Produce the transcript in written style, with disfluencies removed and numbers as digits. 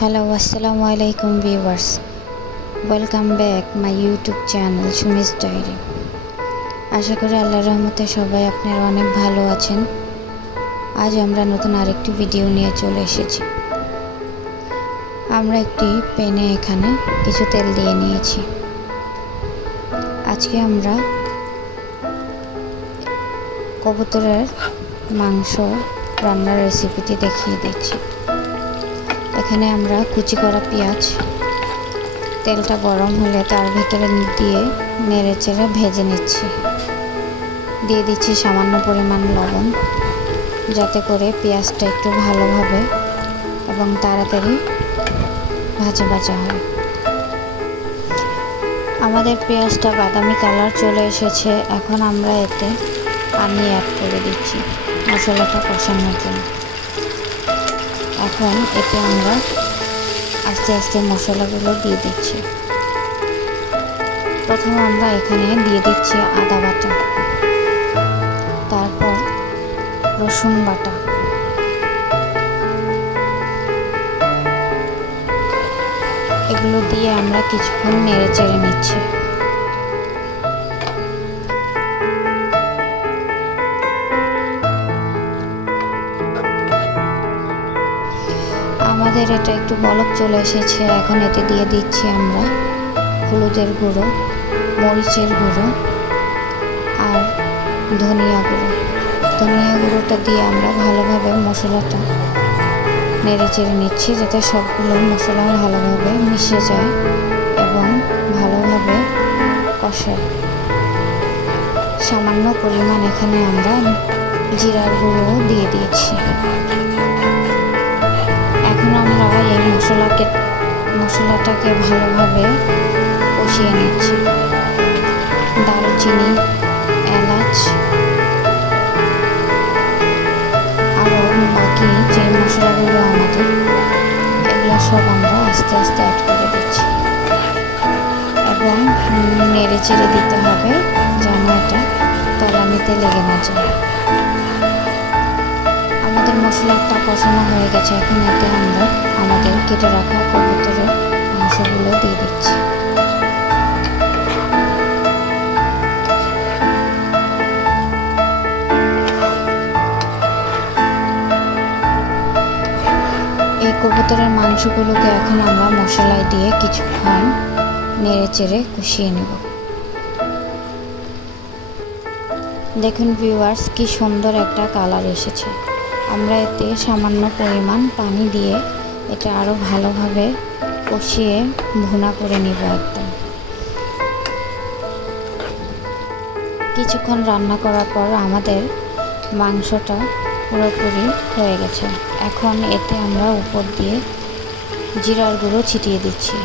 Hello, assalamu alaikum viewers. Welcome back my YouTube channel Sumi's diary. আশা করি আল্লাহর রহমতে সবাই আপনারা অনেক ভালো আছেন। আজ আমরা নতুন আরেকটি ভিডিও নিয়ে চলে এসেছি। আমরা একটি প্যানে এখানে কিছু তেল দিয়ে নিয়েছি। আজকে আমরা কবুতরের মাংস রান্নার রেসিপিটি দেখিয়ে দিচ্ছি। এখানে আমরা কুচি করা পেঁয়াজ, তেলটা গরম হলে তার ভিতরে দিয়ে নেড়েচেড়ে ভেজে নিচ্ছি। দিয়ে দিচ্ছি সামান্য পরিমাণ লবণ, যাতে করে পেঁয়াজটা একটু ভালোভাবে এবং তাড়াতাড়ি ভাজা হয়। আমাদের পেঁয়াজটা বাদামি কালার চলে এসেছে। এখন আমরা এতে পানি অ্যাড করে দিচ্ছি মশলাটা কষানোর জন্য। এখন এতে আমরা আস্তে আস্তে মশলাগুলো দিয়ে দিচ্ছি। প্রথমে আমরা এখানে দিয়ে দিচ্ছি আদা বাটা, তারপর রসুন বাটা, এগুলো দিয়ে আমরা কিছুক্ষণ নেড়ে চেড়ে নিচ্ছি। আমাদের এটা একটু বলক চলে এসেছে। এখন এতে দিয়ে দিচ্ছি আমরা হলুদের গুঁড়ো, মরিচের গুঁড়ো আর ধনিয়া গুঁড়ো। ধনিয়া গুঁড়োটা দিয়ে আমরা ভালোভাবে মশলাটা নেড়ে চেড়ে নিচ্ছি, যাতে সবগুলো মশলা ভালোভাবে মিশে যায় এবং ভালোভাবে কষায়। সামান্য পরিমাণ এখানে আমরা জিরার গুঁড়ো দিয়ে দিয়েছি। এখন আমরা এই মশলাটাকে ভালোভাবে কষিয়ে নিচ্ছি। দারুচিনি, এলাচ আরও বাকি যে মশলাগুলো আমাদের, এগুলো সব আমরা আস্তে আস্তে অ্যাড করে দিচ্ছি এবং নেড়ে চেড়ে দিতে হবে যেন এটা তলানিতে লেগে না যায়। আমাদের মশলাটা কষানো হয়ে গেছে। এখন এতে আমরা আমাদের কেটে রাখা কবুতরের মাংসগুলো দিয়ে দিচ্ছি। এই কবুতরের মাংসগুলোকে এখন আমরা মশলায় দিয়ে কিছুক্ষণ নেড়ে চেড়ে কষিয়ে নেব। দেখুন ভিউয়ার্স, কি সুন্দর একটা কালার এসেছে। আমরা এতে সামান্য পরিমাণ পানি দিয়ে এটা আরও ভালোভাবে কষিয়ে ভুনা করে নিব। একদম কিছুক্ষণ রান্না করার পর আমাদের মাংসটা পুরোপুরি হয়ে গেছে। এখন এতে আমরা উপর দিয়ে জিরার গুঁড়ো ছিটিয়ে দিচ্ছি।